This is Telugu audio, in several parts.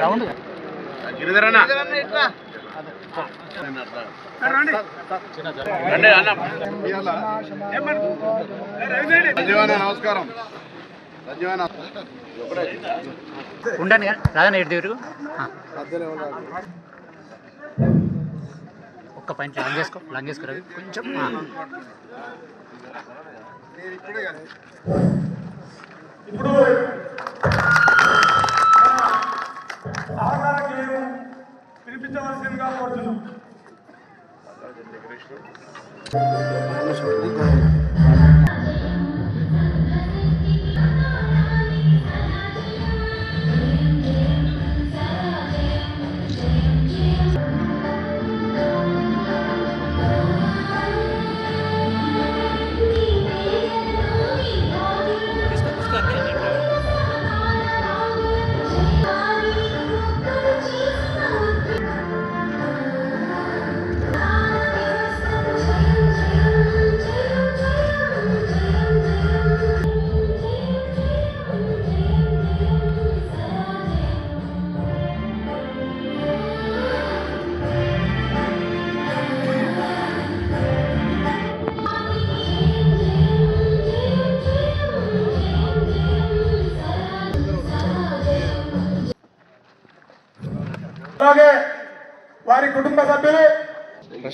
రౌండ్ గిరిధరన్న. రండి. అన్న. సంజీవన నమస్కారం. ఉండండి రాగానే ఎటు ఆ. ఒక్క పాయింట్ లాంగ్ చేసుకో లాంగ్ చేసుకో రవి. కొంచెం. ఇప్పుడు వినిపించవలసిందిగా కోరుతున్నాం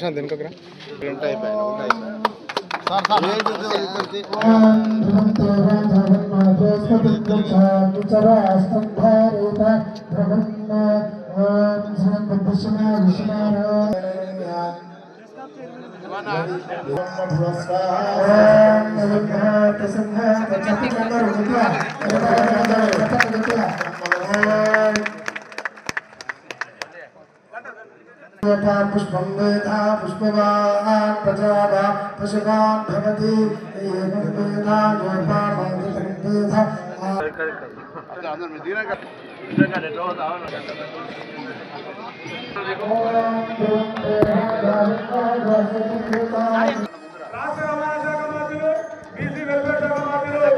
ప్రశాంత్ వెనుకరా ఉంటాయి అయిపోయాయి पुष्पं वेदा पुष्पवान् प्रजावा पशुवान् भवति एवं वेदा गोपामृतं वेद అందరూ మీరు దిగినాక రాష్ట్ర రవాణా శాఖ మంత్రులు బీసీ వెల్ఫేర్ శాఖ మంత్రులు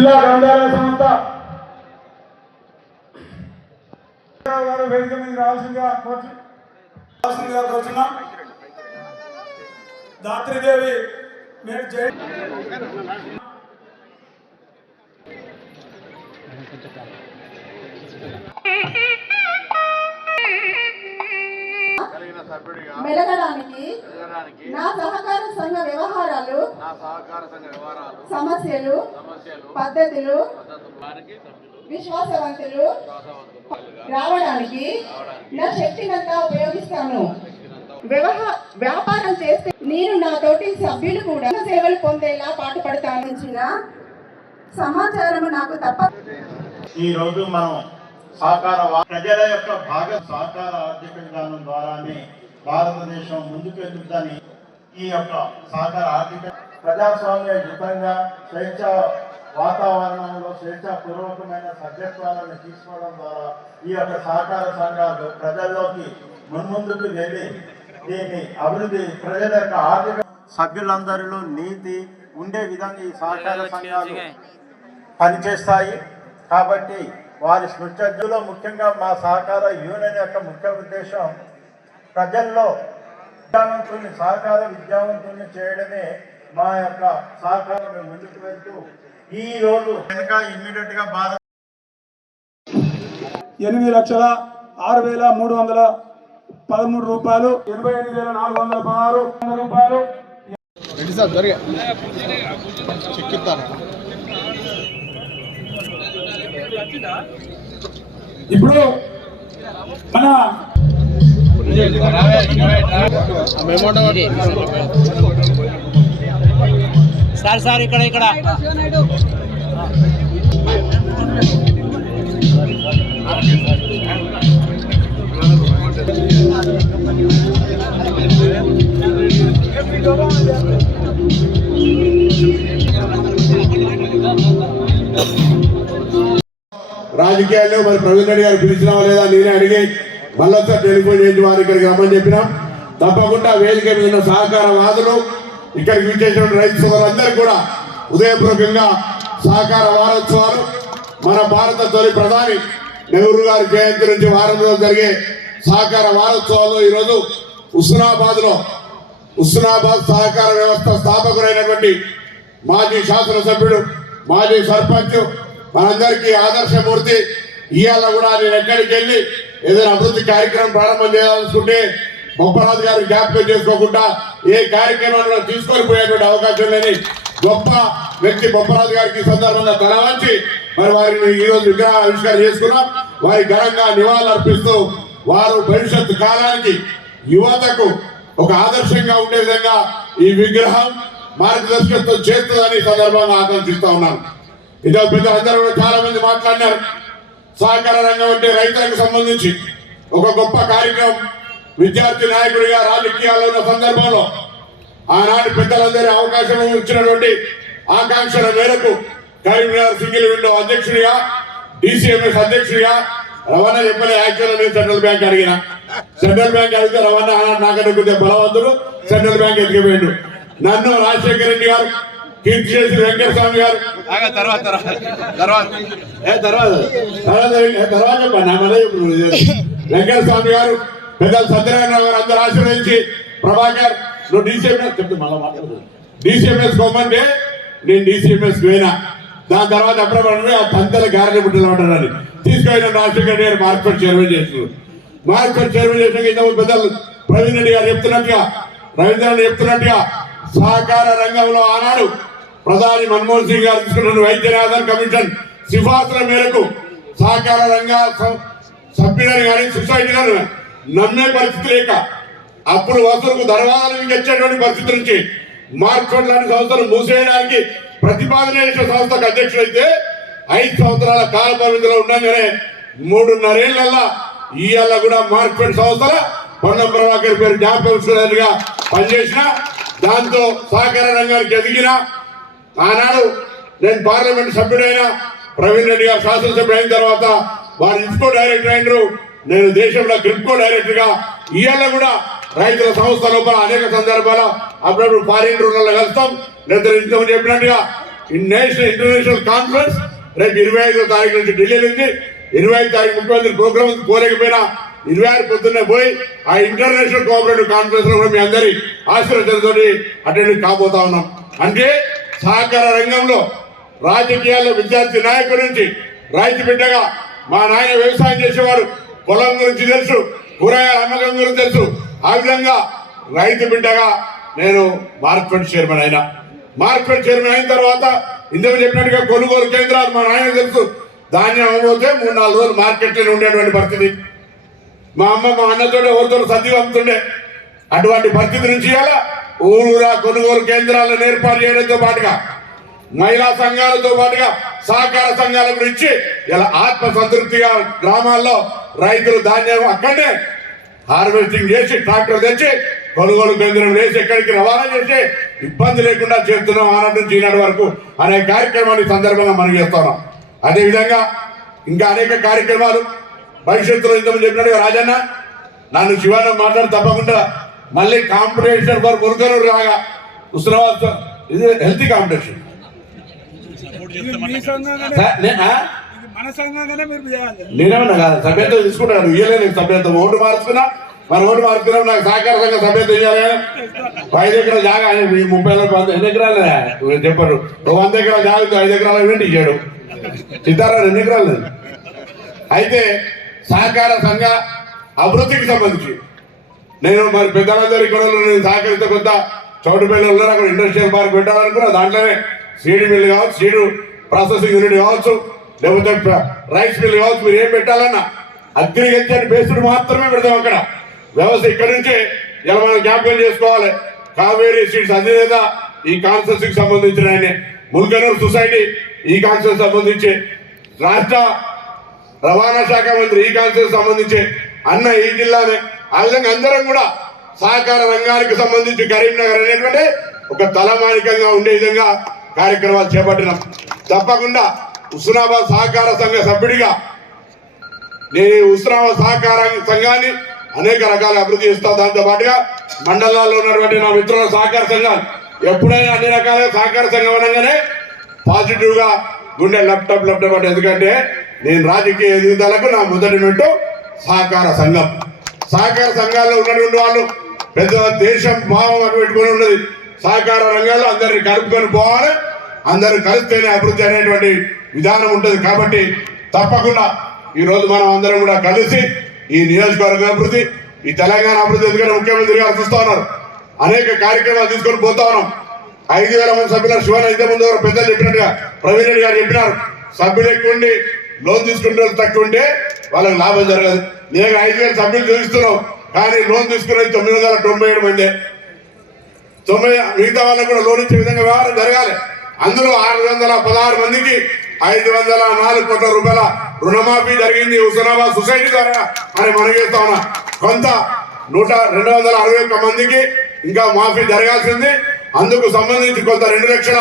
జిల్లా గ్రంథాలయ సంస్థ. గారు వేదిక మీద రావాల్సిందిగా కోరు రావాల్సిందిగా కోరుతున్నాం దాత్రిదేవి మీరు జై కలిగిన సభ్యుడిగా మెలగడానికి నా సహకార సంఘ వ్యవహారాలు నా సహకార సంఘ వ్యవహారాలు సమస్యలు సమస్యలు పద్ధతులు విశ్వాసవంతులు రావడానికి నా శక్తినంతా ఉపయోగిస్తాను. వ్యవహ వ్యాపారం చేస్తే నేను నా తోటి సభ్యులు కూడా సేవలు పొందేలా పాటుపడతాను. ఇచ్చిన సమాచారం నాకు తప్ప ఈ రోజు మనం సహకార ప్రజల యొక్క భాగ సహకార ఆర్థిక విధానం ద్వారానే భారతదేశం ముందుకు వెళ్తుందని ఈ యొక్క సహకార ఆర్థిక ప్రజాస్వామ్య యుతంగా స్వేచ్ఛ వాతావరణంలో స్వేచ్ఛాపూర్వకమైన సభ్యత్వాలను తీసుకోవడం ద్వారా ఈ యొక్క సహకార సంఘాలు ప్రజల్లోకి మున్ముందుకు వెళ్ళి దీన్ని అభివృద్ధి ప్రజల యొక్క ఆర్థిక సభ్యులందరిలో నీతి ఉండే విధంగా ఈ సహకార సంఘాలు పనిచేస్తాయి. కాబట్టి వారి స్మృత్యర్థులో ముఖ్యంగా మా సహకార యూనియన్ యొక్క ముఖ్య ఉద్దేశం ప్రజల్లో విద్యావంతుల్ని సహకార విద్యావంతుల్ని చేయడమే మా యొక్క సహకారం ముందుకు వెళ్తూ ఈ రోజు కనుక ఇమ్మీడియట్గా భారత ఎనిమిది లక్షల ఆరు వేల మూడు వందల పదమూడు రూపాయలు ఎనభై ఎనిమిది వేల నాలుగు వందల పదహారు వందల రూపాయలు రెడ్డి సార్ జరిగా ఇప్పుడు మన సార్ సార్ ఇక్కడ ఇక్కడ. రాజకీయాల్లో మరి ప్రవీణ్ రెడ్డి గారు పిలిచినావా లేదా నేనే అడిగి మళ్ళొకసారి టెలిఫోన్ చేసి వారు ఇక్కడికి రమ్మని చెప్పినాం. తప్పకుండా వేదిక మీద సహకార వాదులు ఇక్కడికి విచ్చేసిన రైతు సోదరులందరూ కూడా ఉదయపూర్వకంగా సహకార వారోత్సవాలు. మన భారత తొలి ప్రధాని నెహ్రూ గారి జయంతి నుంచి వారం రోజులు జరిగే సహకార వారోత్సవాల్లో ఈరోజు హుస్నాబాద్లో హుస్నాబాద్ సహకార వ్యవస్థ స్థాపకుడైనటువంటి మాజీ శాసనసభ్యుడు మాజీ సర్పంచ్ మనందరికీ ఆదర్శమూర్తి ఇవాళ కూడా నేను ఎక్కడికి వెళ్ళి ఏదైనా అభివృద్ధి కార్యక్రమం ప్రారంభం చేయాలనుకుంటే బొప్పరాజు గారు జ్ఞాపకం చేసుకోకుండా ఏ కార్యక్రమాన్ని తీసుకొని పోయేటువంటి అవకాశం లేని గొప్ప వ్యక్తి బొప్పరాజు గారికి సందర్భంగా తల వంచి మరి వారిని ఈ రోజు విగ్రహ ఆవిష్కారం చేసుకున్నాం. వారి ఘనంగా నివాళులు అర్పిస్తూ వారు భవిష్యత్తు కాలానికి యువతకు ఒక ఆదర్శంగా ఉండే విధంగా ఈ విగ్రహం మార్గదర్శకత్వం చేస్తుందని సందర్భంగా ఆకాంక్షిస్తా ఉన్నాను. ఇదే పెద్దలందరూ కూడా చాలా మంది మాట్లాడినారు. సహకార రంగం అంటే రైతులకు సంబంధించి ఒక గొప్ప కార్యక్రమం విద్యార్థి నాయకుడిగా రాజకీయాల్లో ఉన్న సందర్భంలో ఆనాటి పెద్దలందరి అవకాశం ఇచ్చినటువంటి ఆకాంక్షల మేరకు కరీంనగర్ సింగిల్ విండో అధ్యక్షుడిగా డిసిఎంఎస్ అధ్యక్షుడిగా రవాణా చెప్పలే యాక్చువల్ నేను సెంట్రల్ బ్యాంక్ అడిగిన. సెంట్రల్ బ్యాంక్ అడిగితే రవాణా నాకంటే కొద్దిగా బలవంతుడు సెంట్రల్ బ్యాంక్ ఎదిగిపోయాడు. నన్ను రాజశేఖర రెడ్డి గారు కీర్తి చేసి వెంకటస్వామి గారు. తర్వాత తర్వాత తర్వాత. చెప్పండి నా మళ్ళీ చెప్పు. నువ్వు ఇది. వెంకట స్వామి గారు పెద్దలు సత్యనారాయణ గారు అందరూ ఆశీర్వదించి ప్రభాకర్ నువ్వు డీసీఎంఎస్ చెప్తే మళ్ళీ మాట్లాడుతుంది డీసీఎంఎస్ కోమంటే నేను డీసీఎంఎస్ పోయినా. దాని తర్వాత అప్పుడే ఆ తంతల గారెలు బుట్టలు ఉంటారని తీసుకెళ్ళిన రాజశేఖర గారు మార్కెట్ చైర్మన్ చేస్తున్నారు మార్కెట్ చైర్మన్ చేసిన ఇంతకు పెద్దలు ప్రవీణ్ రెడ్డి గారు చెప్తున్నట్టుగా రవీంద్రనాథ్ చెప్తున్నట్టుగా సహకార రంగంలో ఆనాడు ప్రధాని మన్మోహన్ సింగ్ గారు తీసుకున్న వైద్యనాథన్ కమిషన్ సిఫార్సుల మేరకు సహకార రంగ సభ్యులను కానీ సొసైటీ గారు నమ్మే పరిస్థితి లేక అప్పుడు వసూలకు దర్వాజాలు ఇచ్చేటువంటి పరిస్థితి నుంచి మార్కెట్ లాంటి సంస్థలు మూసేయడానికి ప్రతిపాదన సంస్థకు అధ్యక్షుడైతే ఐదు సంవత్సరాల కాల పరిమితిలో ఉండగానే మూడున్నరేళ్ళలో ఇవాళ కూడా మార్కెట్ సంస్థల పొన్నం ప్రభాకర్ పేరు జ్ఞాపకగా పనిచేసిన దాంతో సహకార రంగానికి ఎదిగిన ఆనాడు నేను పార్లమెంట్ సభ్యుడైన ప్రవీణ్ రెడ్డి గారు శాసనసభ్యుడు అయిన తర్వాత వారు ఇన్స్కో డైరెక్టర్ అయినరు నేను దేశంలో క్రిప్కో డైరెక్టర్గా ఇవాళ కూడా రైతుల సంస్థ లోపల అనేక సందర్భాల అప్పుడప్పుడు ఫారిన్ రూరల్ కలుస్తాం. లేదా ఇంతకు చెప్పినట్టుగా నేషనల్ ఇంటర్నేషనల్ కాన్ఫరెన్స్ రేపు ఇరవై ఐదో తారీఖు నుంచి ఢిల్లీ నుంచి ఇరవై ఐదు తారీఖు ముఖ్యమంత్రి ప్రోగ్రామ్ కోలేకపోయినా ఇరవై ఆరు పొద్దున్నే పోయి ఆ ఇంటర్నేషనల్ కోఆపరేటివ్ కాన్ఫరెన్స్లో కూడా మీ అందరి ఆశీర్వచనతో అటెండ్ కాబోతా ఉన్నాం. అంటే సహకార రంగంలో రాజకీయాల్లో విద్యార్థి నాయకుడి నుంచి రైతు బిడ్డగా మా నాయన వ్యవసాయం చేసేవారు పొలం గురించి తెలుసు కూరగాయల అమ్మకం గురించి తెలుసు. ఆ విధంగా రైతు బిడ్డగా నేను మార్కెట్ చైర్మన్ అయినా. మార్కెట్ చైర్మన్ అయిన తర్వాత ఇందుకు చెప్పినట్టుగా కొనుగోలు కేంద్రాలు మా నాయన తెలుసు. ధాన్యం అమ్మబోతే మూడు నాలుగు రోజులు మార్కెట్లో ఉండేటువంటి పరిస్థితి. మా అమ్మ మా అన్నతో ఎవరితో సద్ది అమ్ముతుండే. అటువంటి పరిస్థితి నుంచి ఇలా ఊరూరా కొనుగోలు కేంద్రాలను ఏర్పాటు చేయడంతో పాటుగా మహిళా సంఘాలతో పాటుగా సహకార సంఘాల గురించి ఇలా ఆత్మ సంతృప్తిగా గ్రామాల్లో రైతులు ధాన్యం అక్కడనే హార్వెస్టింగ్ చేసి ట్రాక్టర్ తెచ్చి కొనుగోలు కేంద్రం వేసి ఎక్కడికి రవాణా చేసి ఇబ్బంది లేకుండా చేస్తున్నాం ఆనాటి నుంచి ఈనాటి వరకు అనే కార్యక్రమాన్ని సందర్భంగా మనం చేస్తున్నాం అదేవిధంగా ఇంకా అనేక కార్యక్రమాలు భవిష్యత్తులో ఇంతకు చెప్పినట్టుగా రాజన్న నన్ను శివాన మాట్లాడి తప్పకుండా మళ్ళీ కాంపిటీషన్ ఫర్ మురుగరు రాగా ఉస్మానాబాద్ ఇది హెల్తీ కాంపిటీషన్ సార్, నే- ఆ? మన సంఘంగానే మీరు చేయాలి నేనేమన్నా కాదు సభ్యత్వం తీసుకుంటాను ఇయ్యలే నీకు సభ్యత్వం. ఓటు మార్చుకున్నా మరి ఓటు మార్చుకున్నా నాకు సహకార సంఘ సభ్యత్వం ఇవ్వాలి ఐదు ఎకరాల జాగా ఆయన ఈ ముప్పై ఎన్ని ఎకరాలు? చెప్పారు? వంద ఎకరాల జాగా ఉంది, ఐదు ఎకరాల ఏంటి ఇచ్చాడు సిద్ధారావు ఎన్ని ఎకరాలు? లేదు అయితే సహకార సంఘ అభివృద్ధికి సంబంధించి నేను మరి పెద్దలందరూ ఇక్కడ నేను సహకరిస్తే కొంత చౌటుపల్లి ఉన్నారు అక్కడ ఇండస్ట్రియల్ పార్క్ పెట్టాలనుకున్నా దాంట్లోనే సీడ్ మిల్ కావచ్చు సీడ్ ప్రాసెసింగ్ యూనిట్ కావచ్చు లేకపోతే రైస్ మిల్ కావచ్చు మీరు ఏం పెట్టాలన్నా అగ్రికల్చర్ బేస్డ్ మాత్రమే పెడతాం అక్కడ. వ్యవస్థ ఇక్కడ నుంచే ఇలా మనం జ్ఞాపకం చేసుకోవాలి? కావేరీ సీడ్స్ అధినేత ఈ కాన్సెన్స్కి సంబంధించిన ఆయన. ముల్కనూరు సొసైటీ ఈ కాన్సెన్స్ సంబంధించి. రాష్ట్ర రవాణా శాఖ మంత్రి ఈ కాన్సెన్స్ సంబంధించి. అన్న ఈ జిల్లానే. ఆ విధంగా అందరం కూడా సహకార రంగానికి సంబంధించి కరీంనగర్ అనేటువంటి ఒక తలమానికంగా ఉండే విధంగా కార్యక్రమాలు చేపట్టినాం. తప్పకుండా హుస్నాబాద్ సహకార సంఘ సభ్యుడిగా నేను ఈ సహకార సంఘాన్ని అనేక రకాల అభివృద్ధి చేస్తా దాంతో పాటుగా మండలాల్లో ఉన్నటువంటి నా మిత్రుల సహకార సంఘాలు. ఎప్పుడైనా అన్ని రకాల సహకార సంఘం అనగానే పాజిటివ్గా గుండె ల్యాప్టాప్ లెప్టాప్ అంటే ఎందుకంటే నేను రాజకీయ ఎదుగుదలకు నా మొదటి మెట్టు సహకార సంఘం. సహకార సంఘాల్లో ఉన్నటువంటి వాళ్ళు పెద్ద దేశం భావం అని పెట్టుకొని ఉన్నది. సహకార రంగాల్లో అందరినీ కలుపుకొని పోవాలి. అందరూ కలిస్తేనే అభివృద్ధి అనేటువంటి విధానం ఉంటుంది. కాబట్టి తప్పకుండా ఈరోజు మనం అందరం కూడా కలిసి ఈ నియోజకవర్గ అభివృద్ధి ఈ తెలంగాణ అభివృద్ధి ఎందుకంటే ముఖ్యమంత్రి గారు చూస్తా ఉన్నారు. అనేక కార్యక్రమాలు తీసుకొని పోతా ఉన్నాం. ఐదు వేల మంది సభ్యులు శివన్ అయితే ముందు పెద్దలు చెప్పినట్టుగా ప్రవీణ్ రెడ్డి గారు చెప్పినారు. సభ్యులు ఎక్కువ ఉండి లోన్ తీసుకునే వాళ్ళు తక్కువ ఉంటే వాళ్ళకి లాభం జరగదు. నేను ఐదు వేల సభ్యులు చూపిస్తున్నాం. కానీ లోన్ తీసుకునేది తొమ్మిది వందల తొంభై ఏడు మంది. తొమ్మిది మిగతా వాళ్ళకు కూడా లోన్ ఇచ్చే విధంగా వ్యవహారం జరగాలి. అందులో ఆరు వందల పదహారు మందికి ఐదు వందల నాలుగు కోట్ల రూపాయల రుణమాఫీ జరిగింది. హుస్నాబాద్ సొసైటీ ద్వారా అని మనం చేస్తా ఉన్నా. కొంత నూట రెండు వందల అరవై ఒక్క మందికి ఇంకా మాఫీ జరగాల్సింది. అందుకు సంబంధించి కొంత రెండు లక్షల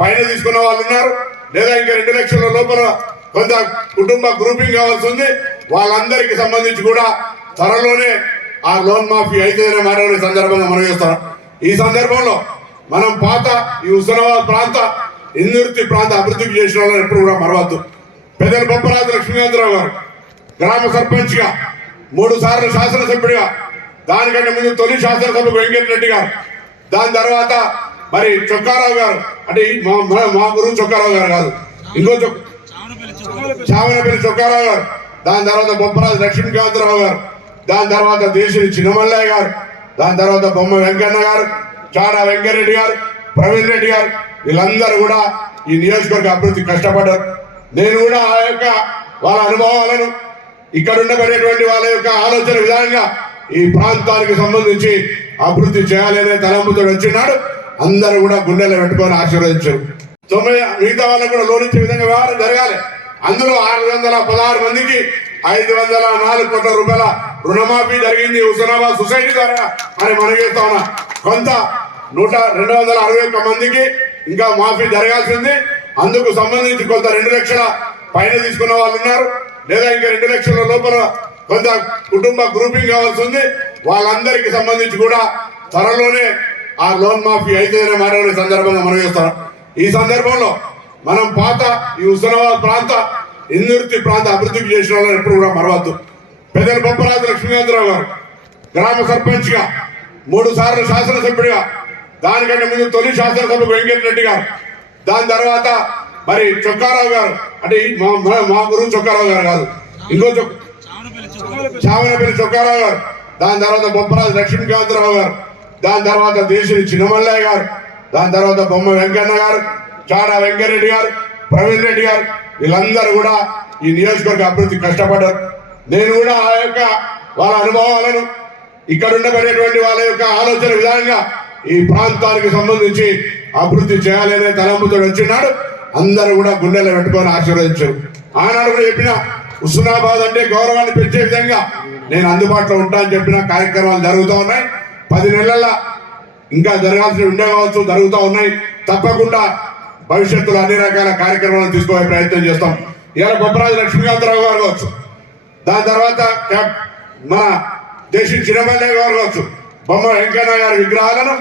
పైన తీసుకున్న వాళ్ళు ఉన్నారు. లేదా ఇంకా రెండు లక్షల లోపల కొంత కుటుంబ గ్రూపింగ్ కావాల్సి ఉంది. వాళ్ళందరికీ సంబంధించి కూడా త్వరలోనే ఆ లోన్ మాఫీ అయితేనే మాట సందర్భంగా మనం చేస్తాం. ఈ సందర్భంలో మనం పాత ఈ హుస్నాబాద్ ప్రాంత ఇందుర్తి ప్రాంత అభివృద్ధికి చేసిన వాళ్ళని ఎప్పుడు కూడా మరవద్దు. పెద్దలు బొప్పరాజు లక్ష్మీకాంతరావు గారు గ్రామ సర్పంచ్గా మూడు సార్లు శాసనసభ్యుడిగా దానికంటే ముందు తొలి శాసనసభకు వెంకటరెడ్డి గారు దాని తర్వాత మరి చొక్కారావు గారు అంటే మా గురువు చొక్కారావు గారు కాదు ఇంకో చామనపల్లి చొక్కారావు గారు దాని తర్వాత బొప్పరాజు లక్ష్మీకాంతరావు గారు దాని తర్వాత దేశం చిన్నమల్లయ్య గారు దాని తర్వాత బొమ్మ వెంకన్న గారు చాడా వెంకరెడ్డి గారు ప్రవీణ్ రెడ్డి గారు వీళ్ళందరూ కూడా ఈ నియోజకవర్గ అభివృద్ధి కష్టపడ్డారు. నేను కూడా ఆ యొక్క వాళ్ళ అనుభవాలను ఇక్కడ ఉండబడేటువంటి వాళ్ళ యొక్క ఆలోచన విధానంగా ఈ ప్రాంతానికి సంబంధించి అభివృద్ధి చేయాలనే తలంపుతో వచ్చినాడు. అందరూ కూడా గుండెలు పెట్టుకొని ఆశీర్వదించారు. తొమ్మిది మిగతా వాళ్ళకు కూడా లోనిచ్చే విధంగా వ్యవహారం జరగాలి. అందులో ఆరు వందల పదహారు మందికి ఐదు వందల నాలుగు కోట్ల రూపాయల రుణమాఫీ జరిగింది హుస్నాబాద్ సొసైటీ ద్వారా. అని మనం చేస్తా ఉన్నా కొంత నూట రెండు వందల అరవై ఒక్క మందికి ఇంకా మాఫీ జరగాల్సింది. అందుకు సంబంధించి కొంత రెండు లక్షల పైన తీసుకున్న వాళ్ళు ఉన్నారు. లేదా ఇంకా రెండు లక్షల లోపల కొంత కుటుంబ గ్రూపింగ్ కావాల్సి ఉంది. వాళ్ళందరికీ సంబంధించి కూడా త్వరలోనే ఆ లోన్ మాఫీ అయితేనే మాట్లాడే సందర్భంగా మనం చేస్తాం. ఈ సందర్భంలో మనం పాత ఈ హుస్నాబాద్ ప్రాంత ఇందుర్తి ప్రాంత అభివృద్ధికి చేసిన వాళ్ళని ఎప్పుడు కూడా మరవద్దు. పెద్దల బొప్పరాజు లక్ష్మీకాంతరావు గారు గ్రామ సర్పంచ్గా మూడు సార్లు శాసనసభ్యుడిగా దానికంటే ముందు తొలి శాసనసభకు వెంకటరెడ్డి గారు. దాని తర్వాత మరి చొక్కారావు గారు అంటే మా గురువు చొక్కారావు గారు కాదు ఇంకో చొక్ చావనపల్లి చొక్కారావు గారు. దాని తర్వాత బొప్పరాజు లక్ష్మీకాంతరావు గారు. దాని తర్వాత దేశిని చిన్నమల్లయ్య గారు. దాని తర్వాత బొమ్మ వెంకన్న గారు చాడా వెంకరెడ్డి గారు ప్రవీణ్ రెడ్డి గారు. వీళ్ళందరూ కూడా ఈ నియోజకవర్గ అభివృద్ధి కష్టపడ్డారు. నేను కూడా ఆ యొక్క వాళ్ళ అనుభవాలను ఇక్కడ ఉండబడేటువంటి వాళ్ళ యొక్క ఆలోచన విధానంగా ఈ ప్రాంతానికి సంబంధించి అభివృద్ధి చేయాలనే తలంపుతో వచ్చినాడు. అందరూ కూడా గుండెలు పెట్టుకొని ఆశీర్వదించారు. ఆనాడు కూడా చెప్పిన హుస్నాబాద్ అంటే గౌరవాన్ని పెంచే విధంగా నేను అందుబాటులో ఉంటా అని చెప్పిన కార్యక్రమాలు జరుగుతూ ఉన్నాయి. పది నెలల ఇంకా జరగాల్సి ఉండే కావచ్చు జరుగుతూ ఉన్నాయి. తప్పకుండా భవిష్యత్తులో అన్ని రకాల కార్యక్రమాలు తీసుకునే ప్రయత్నం చేస్తాం. ఇలా గొప్పరాజు లక్ష్మీకాంతరావు గారు కావచ్చు. దాని తర్వాత మా మన దేశం చిరమల్లయ్య గారు కావచ్చు. బొమ్మ వెంకన్న గారి విగ్రహాలను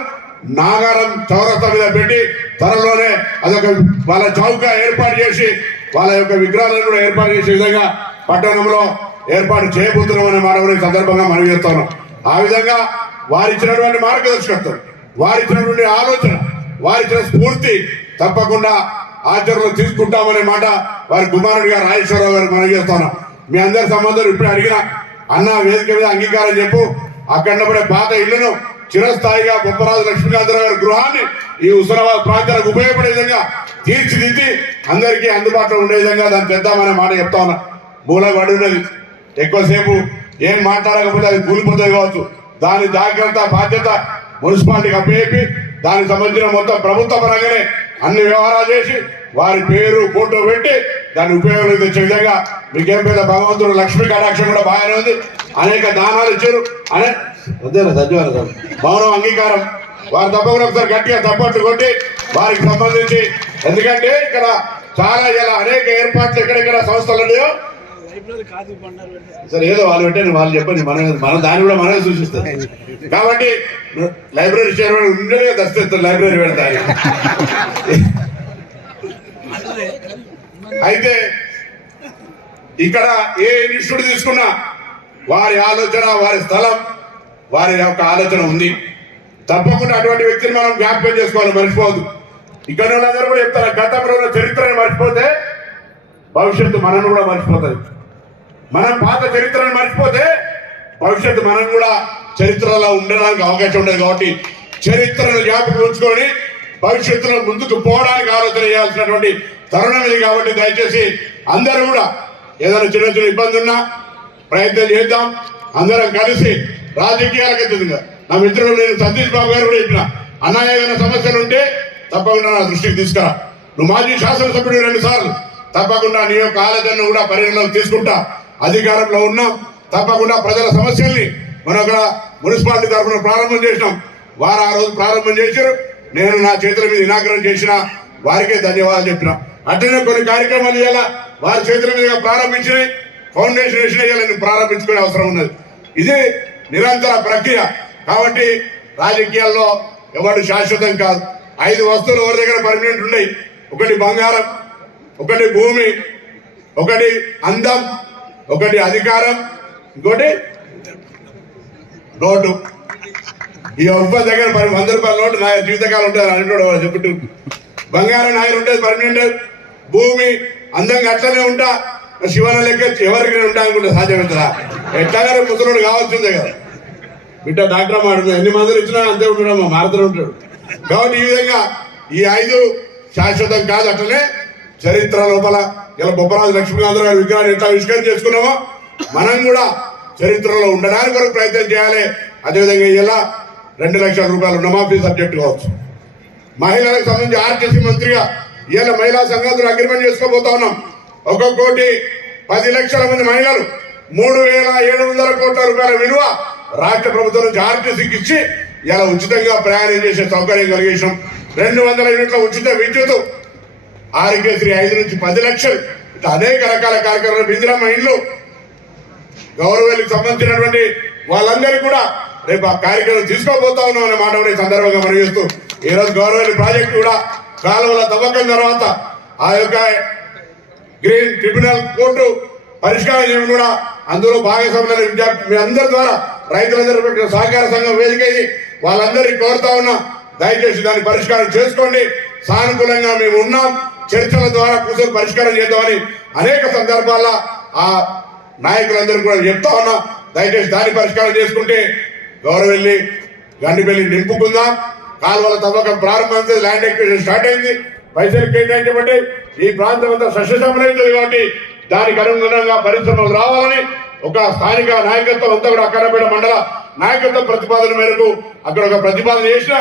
నాగారం చౌరస్తా మీద పెట్టి త్వరలోనే అదొక వాళ్ళ చౌక ఏర్పాటు చేసి వాళ్ళ యొక్క విగ్రహాలను కూడా ఏర్పాటు చేసే విధంగా పట్టణంలో ఏర్పాటు చేయబోతున్నామనే మాట కూడా ఈ సందర్భంగా మనం చేస్తాను. ఆ విధంగా వారు ఇచ్చినటువంటి మార్గదర్శకత్వం వారిచ్చినటువంటి ఆలోచన వారిచ్చిన స్ఫూర్తి తప్పకుండా ఆచరణలో తీసుకుంటామనే మాట వారి కుమారుడు గారు రాజేశ్వరరావు గారు మనం చేస్తున్నాం మీ అందరి సంబంధం ఇప్పుడు అడిగిన అన్న వేదిక మీద అంగీకారం చెప్పు. అక్కడ పడే పాత ఇళ్ళను చిరస్థాయిగా బొప్పరాజు లక్ష్మీకాంతరావు గారి గృహాన్ని ఈ హుస్నాబాద్ ప్రాంతాలకు ఉపయోగపడే విధంగా తీర్చిదిద్ది అందరికీ అందుబాటులో ఉండే విధంగా దాన్ని తెద్దామనే మాట చెప్తా ఉన్నా. మూల ఎక్కువసేపు ఏం మాట్లాడకపోతే అది కూలిపోతుంది కావచ్చు. దాని జాగ్రత్త బాధ్యత మున్సిపాలిటీకి అప్పచెప్పి దానికి సంబంధించిన మొత్తం ప్రభుత్వ పరంగానే అన్ని వ్యవహారాలు చేసి వారి పేరు ఫోటో పెట్టి దాన్ని ఉపయోగం తెచ్చే విధంగా మీకేం పేద భగవంతుడు లక్ష్మీ కటాక్షం కూడా బాగానే ఉంది. అనేక దానాలు ఇచ్చారు. అనే అదేనా సత్యవారం సార్. మౌనం అంగీకారం. వారు తప్పకుండా ఒకసారి గట్టిగా తప్పట్లు కొట్టి వారికి సంబంధించి ఎందుకంటే ఇక్కడ చాలా ఇలా అనేక ఏర్పాట్లు ఎక్కడెక్కడ సంస్థలు ఉన్నాయో సరే ఏదో వాళ్ళు పెట్టండి వాళ్ళు చెప్పండి మనం మనం దాన్ని కూడా మనమే సూచిస్తాం. కాబట్టి లైబ్రరీ చైర్మన్ ఉండేగా దస్తేస్తారు లైబ్రరీ పెడతారు. అయితే ఇక్కడ ఏ ఇన్స్టిట్యూట్ తీసుకున్నా వారి ఆలోచన వారి స్థలం వారి యొక్క ఆలోచన ఉంది. తప్పకుండా అటువంటి వ్యక్తిని మనం జ్ఞాపకం చేసుకోవాలి మర్చిపోవద్దు. ఇక్కడ వాళ్ళందరూ కూడా చెప్తారు గతంలో ఉన్న చరిత్రను మర్చిపోతే భవిష్యత్తు మనల్ని కూడా మర్చిపోతుంది మనం పాత చరిత్రను మర్చిపోతే భవిష్యత్తు మనం కూడా చరిత్రలో ఉండడానికి అవకాశం ఉండదు కాబట్టి చరిత్రను జ్ఞాపకం ఉంచుకొని భవిష్యత్తులో ముందుకు పోవడానికి ఆలోచన చేయాల్సినటువంటి తరుణం ఇది కాబట్టి దయచేసి అందరూ కూడా ఏదైనా చిన్న చిన్న ఇబ్బంది ఉన్నా ప్రయత్నం చేద్దాం. అందరం కలిసి రాజకీయాలకు ఎత్తుగా నా మిత్రుడు నేను సతీష్ బాబు గారు కూడా చెప్పిన అన్నా ఏదైనా సమస్యలు ఉంటే తప్పకుండా నా దృష్టికి తీసుకురా. నువ్వు మాజీ శాసనసభ్యుడు రెండు సార్లు. తప్పకుండా నీ యొక్క ఆలోచనను కూడా పరిగణలోకి తీసుకుంటా. అధికారంలో ఉన్నాం తప్పకుండా ప్రజల సమస్యల్ని మనం అక్కడ మున్సిపాలిటీ తరఫున ప్రారంభం చేసినాం. వారు ఆ రోజు ప్రారంభం చేశారు. నేను నా చేతుల మీద ఇనాగ్రహం చేసిన వారికే ధన్యవాదాలు చెప్పిన. అట్లనే కొన్ని కార్యక్రమాలు చేయాలా వారి చేతుల మీద ప్రారంభించినాయి ఫౌండేషన్ వేసిన నేను ప్రారంభించుకునే అవసరం ఉన్నది. ఇది నిరంతర ప్రక్రియ. కాబట్టి రాజకీయాల్లో ఎవరు శాశ్వతం కాదు. ఐదు వస్తువులు ఎవరి దగ్గర పర్మనెంట్ ఉన్నాయి? ఒకటి బంగారం ఒకటి భూమి ఒకటి అందం ఒకటి అధికారం ఇంకోటి నోటు. ఈ ఒక్క దగ్గర పది వంద రూపాయల నోటు నా జీవితకాలం ఉంటుంది అని వాడు చెప్పుతూ బంగారం నాయన ఉంటుంది పర్మనెంట్ భూమి అందంగా అట్లనే ఉంటా శివన లెక్క ఎవరికి ఉంటా అనుకుంటా సాధ్యమవుతుందా? ఎట్లాగా పుత్రుడు కావాల్సిందే కదా బిడ్డ డాక్టర్ మాట ఎన్ని మందులు ఇచ్చినా అంతే ఉంటాడు మారుతూ ఉంటాడు. కాబట్టి ఈ విధంగా ఈ ఐదు శాశ్వతం కాదు అట్లనే చరిత్ర లోపల ఇలా బొబ్బరాజు లక్ష్మీకాంత్ గారి విగ్రహాన్ని ఎట్లా ఆవిష్కరణ చేసుకున్నామో మనం కూడా చరిత్రలో ఉండడానికి వరకు ప్రయత్నం చేయాలి. అదేవిధంగా ఇలా రెండు లక్షల రూపాయలు రుణమాఫీ సబ్జెక్ట్ కావచ్చు. మహిళలకు సంబంధించి ఆర్టీసీ మంత్రిగా ఇవాళ మహిళా సంఘాలు అగ్రిమెంట్ చేసుకోబోతా ఉన్నాం. ఒక కోటి పది లక్షల మంది మహిళలు మూడు వేల ఏడు వందల కోట్ల రూపాయల విలువ రాష్ట్ర ప్రభుత్వం నుంచి ఆర్టీసీకి ఇచ్చి ఇలా ఉచితంగా ప్రయాణం చేసే సౌకర్యం కలిగేసాం రెండు వందల యూనిట్ల ఉచిత విద్యుత్ ఆరోగ్యశ్రీ ఐదు నుంచి పది లక్షలు. ఇట్లా అనేక రకాల కార్యక్రమాలు ఇందిరమ్మ ఇండ్లు గౌరవాలకు సంబంధించినటువంటి వాళ్ళందరికీ కూడా రేపు ఆ కార్యక్రమం తీసుకోబోతా ఉన్నాం అనే మాట ఈ సందర్భంగా మనం చేస్తూ ఈ రోజు గౌరవాల ప్రాజెక్టు కూడా కాలువల తవ్వకం తర్వాత ఆ యొక్క గ్రీన్ ట్రిబ్యునల్ కోర్టు పరిష్కారం చేయడం కూడా అందులో భాగస్వాములైన విద్యార్థి మీ అందరి ద్వారా రైతులందరూ సహకార సంఘం వేదిక వాళ్ళందరికీ కోరుతా ఉన్నా దయచేసి దాన్ని పరిష్కారం చేసుకోండి. సానుకూలంగా మేము ఉన్నాం. చర్చల ద్వారా కూర్చొని పరిష్కారం చేద్దామని అనేక సందర్భాల్లో ఆ నాయకులందరూ కూడా చెప్తా ఉన్నా. దయచేసి దాన్ని పరిష్కారం చేసుకుంటే గౌరవెల్లి గండిపల్లి నింపుకుందాం. కాలువల తవ్వకం ప్రారంభమైంది ల్యాండ్ ఎక్విజిషన్ స్టార్ట్ అయింది. పైసలు కేటాయించబట్టి ఈ ప్రాంతం అంతా సస్యశ్యామలవుతుంది కాబట్టి దానికి అనుగుణంగా పరిశ్రమలు రావాలని ఒక స్థానిక నాయకత్వం అంతా కూడా అక్కడపేట మండల నాయకత్వ ప్రతిపాదన మేరకు అక్కడ ఒక ప్రతిపాదన చేసిన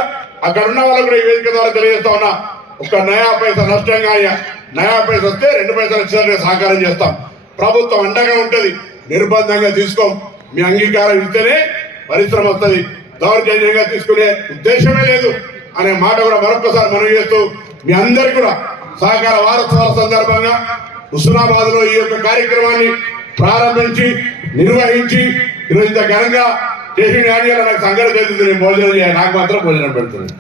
అక్కడ ఉన్న వాళ్ళు కూడా ఈ వేదిక ద్వారా తెలియజేస్తా ఉన్నా. ఒక నయా పైస నష్టంగా అయ్యా నయా పైస వస్తే రెండు పైసలు వచ్చినట్టుగా సహకారం చేస్తాం. ప్రభుత్వం అండగా ఉంటుంది. నిర్బంధంగా తీసుకోం. మీ అంగీకారం ఇస్తేనే పరిశ్రమ వస్తుంది. దౌర్జన్యంగా తీసుకునే ఉద్దేశమే లేదు అనే మాట కూడా మరొకసారి మనం చేస్తూ మీ అందరికీ కూడా సహకార వారోత్సవాల సందర్భంగా హుస్నాబాద్లో ఈ యొక్క కార్యక్రమాన్ని ప్రారంభించి నిర్వహించి ఈరోజు ఇంత ఘనంగా చేసిన యానియాల నాకు సంగతి తెలుస్తుంది నేను భోజనం చేయాలి. నాకు మాత్రం భోజనం పెడుతుంది.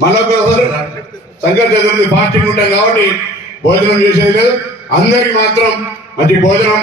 మళ్ళొకసారి సంగతి చదువుతుంది ఫాస్టింగ్ ఉంటాం కాబట్టి భోజనం చేసేది లేదు. అందరికి మాత్రం మంచి భోజనం